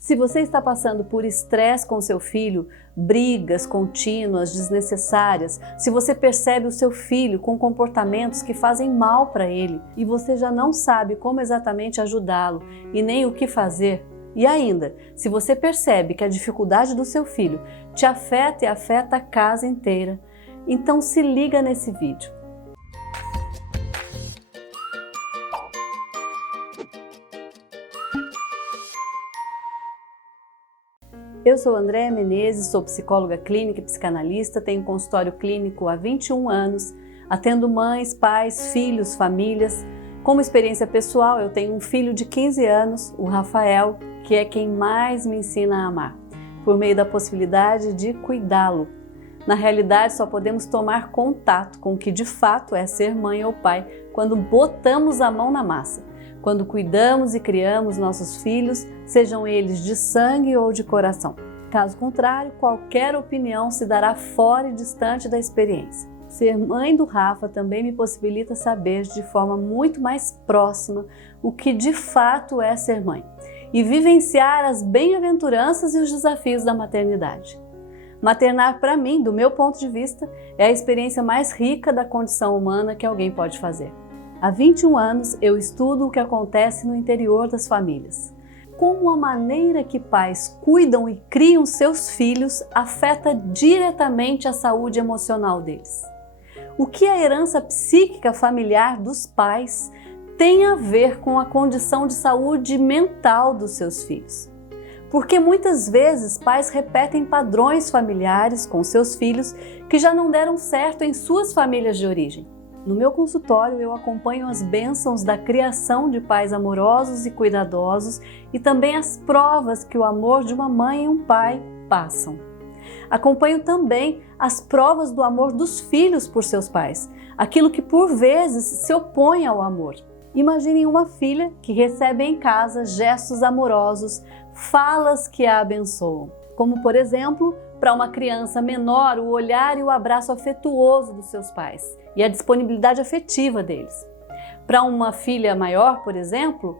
Se você está passando por estresse com seu filho, brigas contínuas, desnecessárias, se você percebe o seu filho com comportamentos que fazem mal para ele e você já não sabe como exatamente ajudá-lo e nem o que fazer, e ainda, se você percebe que a dificuldade do seu filho te afeta e afeta a casa inteira, então se liga nesse vídeo. Eu sou Andréa Menezes, sou psicóloga clínica e psicanalista, tenho consultório clínico há 21 anos, atendo mães, pais, filhos, famílias. Como experiência pessoal, eu tenho um filho de 15 anos, o Rafael, que é quem mais me ensina a amar, por meio da possibilidade de cuidá-lo. Na realidade, só podemos tomar contato com o que de fato é ser mãe ou pai quando botamos a mão na massa. Quando cuidamos e criamos nossos filhos, sejam eles de sangue ou de coração. Caso contrário, qualquer opinião se dará fora e distante da experiência. Ser mãe do Rafa também me possibilita saber de forma muito mais próxima o que de fato é ser mãe e vivenciar as bem-aventuranças e os desafios da maternidade. Maternar, para mim, do meu ponto de vista, é a experiência mais rica da condição humana que alguém pode fazer. Há 21 anos eu estudo o que acontece no interior das famílias. Como a maneira que pais cuidam e criam seus filhos afeta diretamente a saúde emocional deles. O que a herança psíquica familiar dos pais tem a ver com a condição de saúde mental dos seus filhos. Porque muitas vezes pais repetem padrões familiares com seus filhos que já não deram certo em suas famílias de origem. No meu consultório, eu acompanho as bênçãos da criação de pais amorosos e cuidadosos e também as provas que o amor de uma mãe e um pai passam. Acompanho também as provas do amor dos filhos por seus pais, aquilo que por vezes se opõe ao amor. Imaginem uma filha que recebe em casa gestos amorosos, falas que a abençoam, como por exemplo, para uma criança menor, o olhar e o abraço afetuoso dos seus pais e a disponibilidade afetiva deles. Para uma filha maior, por exemplo,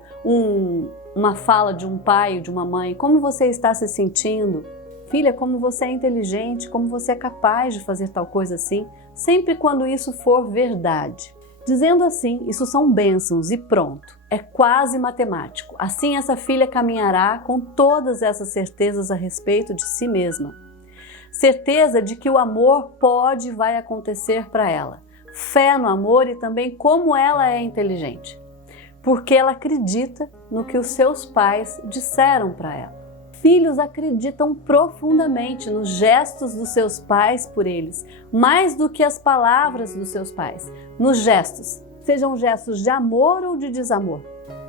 uma fala de um pai ou de uma mãe: como você está se sentindo? Filha, como você é inteligente, como você é capaz de fazer tal coisa assim, sempre quando isso for verdade. Dizendo assim, isso são bênçãos e pronto, é quase matemático. Assim essa filha caminhará com todas essas certezas a respeito de si mesma. Certeza de que o amor pode e vai acontecer para ela. Fé no amor e também como ela é inteligente. Porque ela acredita no que os seus pais disseram para ela. Filhos acreditam profundamente nos gestos dos seus pais por eles, mais do que as palavras dos seus pais. Nos gestos, sejam gestos de amor ou de desamor.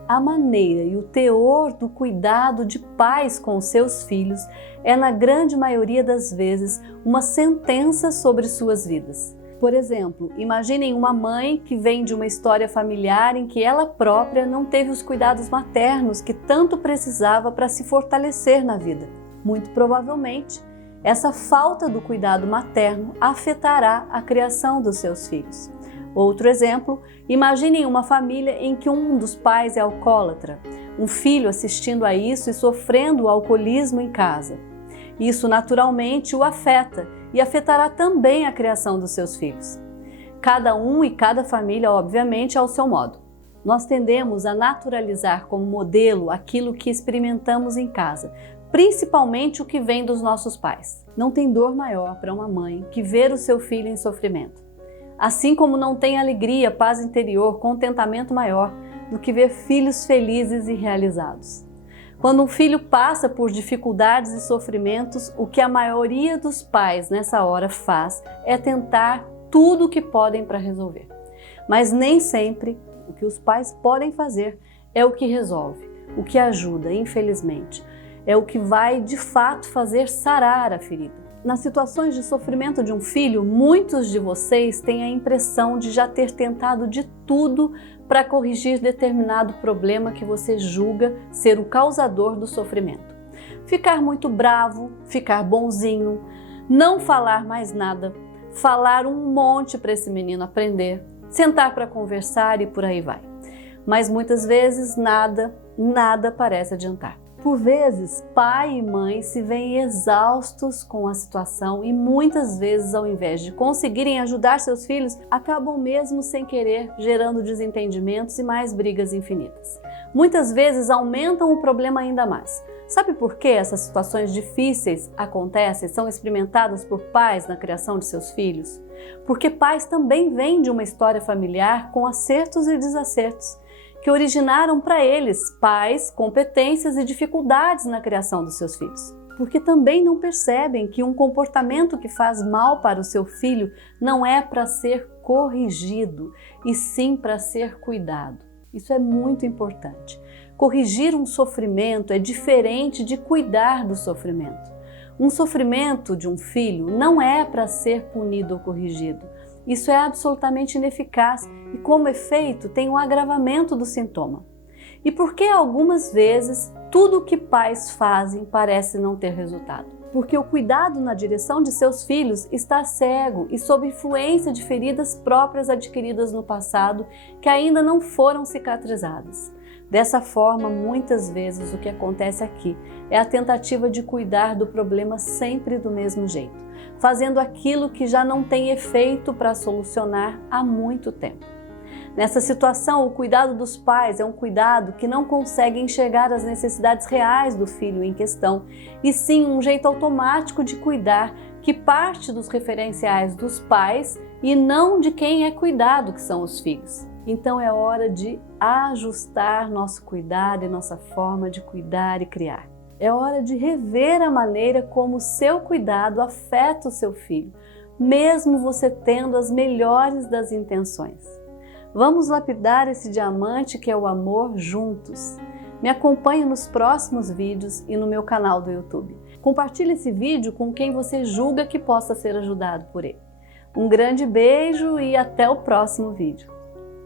A maneira e o teor do cuidado de pais com seus filhos é, na grande maioria das vezes, uma sentença sobre suas vidas. Por exemplo, imaginem uma mãe que vem de uma história familiar em que ela própria não teve os cuidados maternos que tanto precisava para se fortalecer na vida. Muito provavelmente, essa falta do cuidado materno afetará a criação dos seus filhos. Outro exemplo, imaginem uma família em que um dos pais é alcoólatra, um filho assistindo a isso e sofrendo o alcoolismo em casa. Isso naturalmente o afeta e afetará também a criação dos seus filhos. Cada um e cada família, obviamente, ao seu modo. Nós tendemos a naturalizar como modelo aquilo que experimentamos em casa, principalmente o que vem dos nossos pais. Não tem dor maior para uma mãe que ver o seu filho em sofrimento. Assim como não tem alegria, paz interior, contentamento maior do que ver filhos felizes e realizados. Quando um filho passa por dificuldades e sofrimentos, o que a maioria dos pais nessa hora faz é tentar tudo o que podem para resolver. Mas nem sempre o que os pais podem fazer é o que resolve, o que ajuda, infelizmente. É o que vai de fato fazer sarar a ferida. Nas situações de sofrimento de um filho, muitos de vocês têm a impressão de já ter tentado de tudo para corrigir determinado problema que você julga ser o causador do sofrimento. Ficar muito bravo, ficar bonzinho, não falar mais nada, falar um monte para esse menino aprender, sentar para conversar e por aí vai. Mas muitas vezes nada parece adiantar. Por vezes, pai e mãe se veem exaustos com a situação e muitas vezes, ao invés de conseguirem ajudar seus filhos, acabam mesmo sem querer gerando desentendimentos e mais brigas infinitas. Muitas vezes aumentam o problema ainda mais. Sabe por que essas situações difíceis acontecem, são experimentadas por pais na criação de seus filhos? Porque pais também vêm de uma história familiar com acertos e desacertos, que originaram para eles, pais, competências e dificuldades na criação dos seus filhos. Porque também não percebem que um comportamento que faz mal para o seu filho não é para ser corrigido, e sim para ser cuidado. Isso é muito importante. Corrigir um sofrimento é diferente de cuidar do sofrimento. Um sofrimento de um filho não é para ser punido ou corrigido. Isso é absolutamente ineficaz e, como efeito, tem um agravamento do sintoma. E por que algumas vezes tudo o que pais fazem parece não ter resultado? Porque o cuidado na direção de seus filhos está cego e sob influência de feridas próprias adquiridas no passado que ainda não foram cicatrizadas. Dessa forma, muitas vezes o que acontece aqui é a tentativa de cuidar do problema sempre do mesmo jeito, fazendo aquilo que já não tem efeito para solucionar há muito tempo. Nessa situação, o cuidado dos pais é um cuidado que não consegue enxergar as necessidades reais do filho em questão, e sim um jeito automático de cuidar que parte dos referenciais dos pais e não de quem é cuidado, que são os filhos. Então é hora de ajustar nosso cuidado e nossa forma de cuidar e criar. É hora de rever a maneira como o seu cuidado afeta o seu filho, mesmo você tendo as melhores das intenções. Vamos lapidar esse diamante que é o amor juntos. Me acompanhe nos próximos vídeos e no meu canal do YouTube. Compartilhe esse vídeo com quem você julga que possa ser ajudado por ele. Um grande beijo e até o próximo vídeo.